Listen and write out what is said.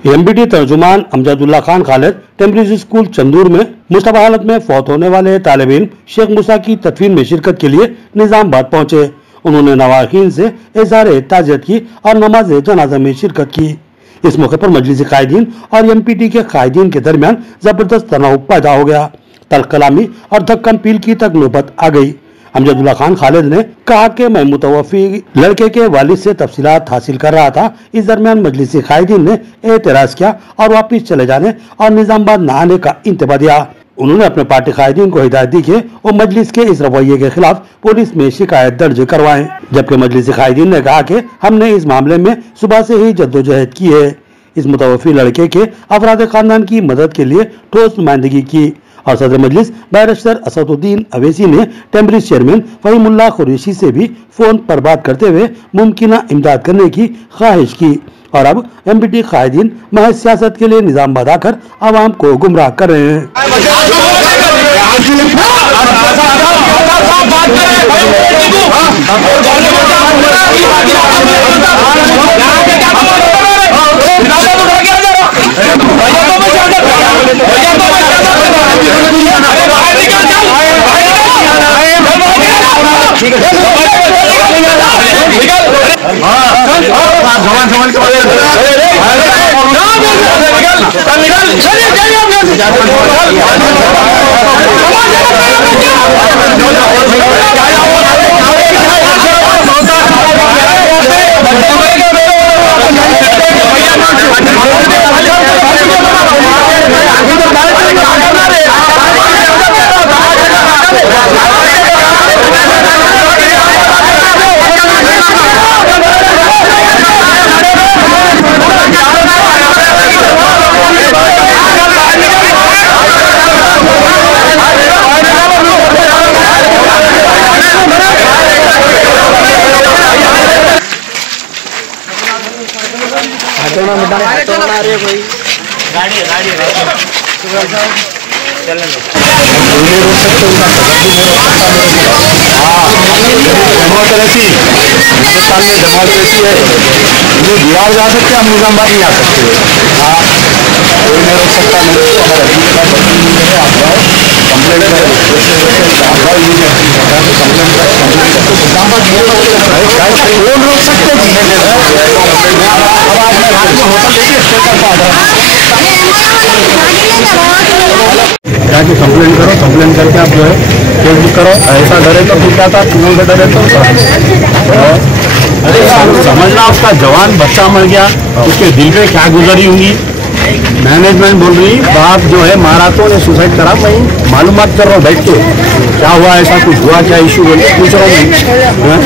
MBT तर्जुमान Amjadullah Khan Khalid temporary school Chandur में मुश्तबा हालत में फौत होने वाले तालिब इल्म शेख मूसा की तदफीन में शिरकत के लिए निजामाबाद पहुंचे। उन्होंने नवाखीन से इज़हार ताज़ियत की और नमाज जनाजा में शिरकत की। इस मौके पर मजलिस कायदीन और एमपीटी के कायदीन के दरमियान जबरदस्त तनाव पैदा हो गया। तल्ख कलामी और धक्कम पील की तक नौबत आ गई। अमजदुल्ला खान खालिद ने कहा कि मैं मुतवफ़ी लड़के के वालिद से तफसीलात हासिल कर रहा था। इस दरमियान मजलिस कायदीन ने एतराज़ किया और वापस चले जाने और निजामाबाद न आने का इंतबा दिया। उन्होंने अपने पार्टी कायदीन को हिदायत दी कि वो मजलिस के इस रवैये के खिलाफ पुलिस में शिकायत दर्ज करवाएं। जबकि मजलिस कायदीन ने कहा कि हमने इस मामले में सुबह से ही जद्दोजहद की है। इस मुतवफ़ी लड़के के अफराद खानदान की मदद के लिए ठोस नुमाइंदगी की और सदर मजलिस बैरिस्टर असदुद्दीन अवैसी ने टेम्परेरी चेयरमैन फहीमुल्लाह कुरैशी से भी फोन पर बात करते हुए मुमकिना इमदाद करने की ख्वाहिश की। और अब एमपीटी कायदीन महज सियासत के लिए निजामाबाद आकर आवाम को गुमराह कर रहे हैं। हिंदुस्तान में डेमोक्रेसी है, जो बिहार जा सकते हैं हम निजामाबाद नहीं आ सकते। हाँ, कोई नहीं रोक सकता। नहीं तो हमारा आप जाओ कंप्लेंट करो, कौन रोक सकते जाके कंप्लेंट करो, कंप्लेंट करके आप जो है फेसबुक करो। ऐसा डरे तो फिर क्या था, तीनों से डरे तो समझना उसका जवान बच्चा मर गया, उसके दिल पे क्या गुजरी होंगी। मैनेजमेंट बोल रही बाप जो है मारा तो ने सुसाइड करा। मैं मालूमात कर रहा हूँ बैठ के क्या हुआ, ऐसा कुछ हुआ क्या इशू बोल के पूछ रहा हूँ मैं।